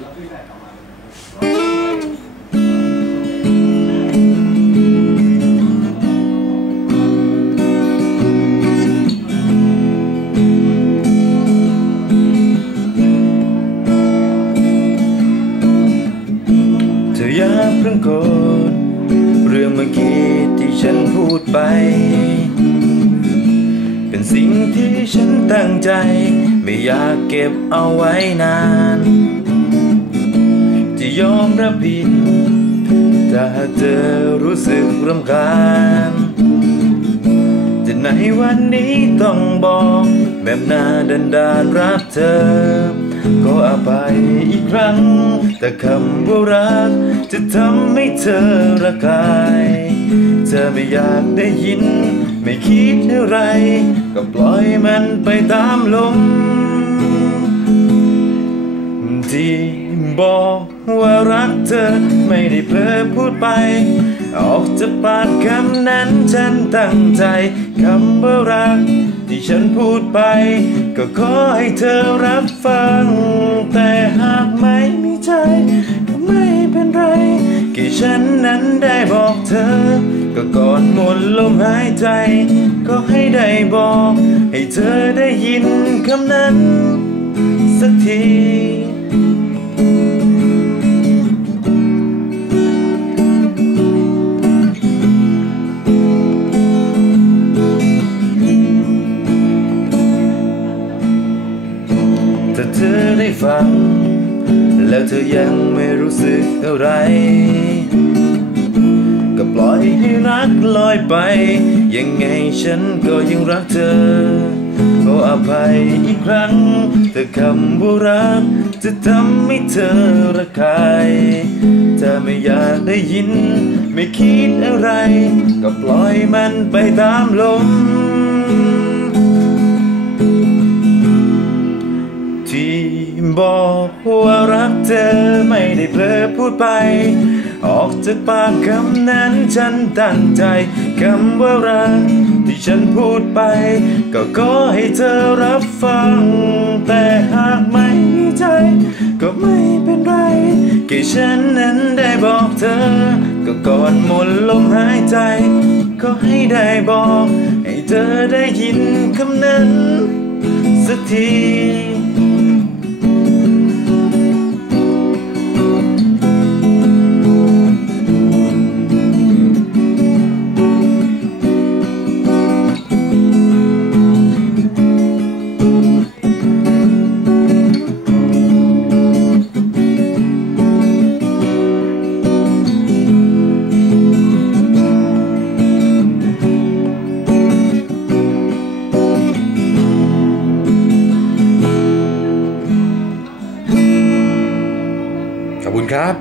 เธออยาเพิ่งโกรธเรื่องเมื่อกี้ที่ฉันพูดไป เป็นสิ่งที่ฉันตั้งใจ ไม่อยากเก็บเอาไว้นาน ยอมรับผิดถ้าเธอรู้สึกรำคาญจะในวันนี้ต้องบอกแบบหน้าดันดานรักเธอ ก็อภัยอีกครั้ง แต่คำว่ารัก จะทำให้เธอระกายเธอไม่อยากได้ยิน ไม่คิดอะไร ก็ปล่อยมันไปตามลม ที่บอกว่ารักเธอไม่ได้เพลอพูดไป ออกจากปากคำนั้นฉันตั้งใจคำว่ารัก ที่ฉันพูดไป ก็ขอให้เธอรับฟัง แต่หากไม่มีใจก็ไม่เป็นไรกี่ฉันนั้นได้บอกเธอ ก็ก่อนหมดลมหายใจ ก็ให้ได้บอก ให้เธอได้ยินคำนั้น สักที ฟัง แล้วเธอยังไม่รู้สึกอะไร ก็ปล่อยให้รักลอยไป ยังไงฉันก็ยังรักเธอ ขออภัยอีกครั้ง แต่คำว่ารัก จะทำให้เธอระคายถ้าไม่อยากได้ยิน ไม่คิดอะไร ก็ปล่อยมันไปตามลม ว่ารักเธอไม่ได้เพลอพูดไป ออกจากปากคำนั้นฉันตั้งใจคำว่ารักที่ฉันพูดไป ก็ขอให้เธอรับฟัง แต่หากไม่มีใจ ก็ไม่เป็นไรแค่ฉันนั้นได้บอกเธอ ก็ก่อนหมดลมหายใจ ก็ให้ได้บอก ให้เธอได้ยินคำนั้นสักที ขอบคุณครับ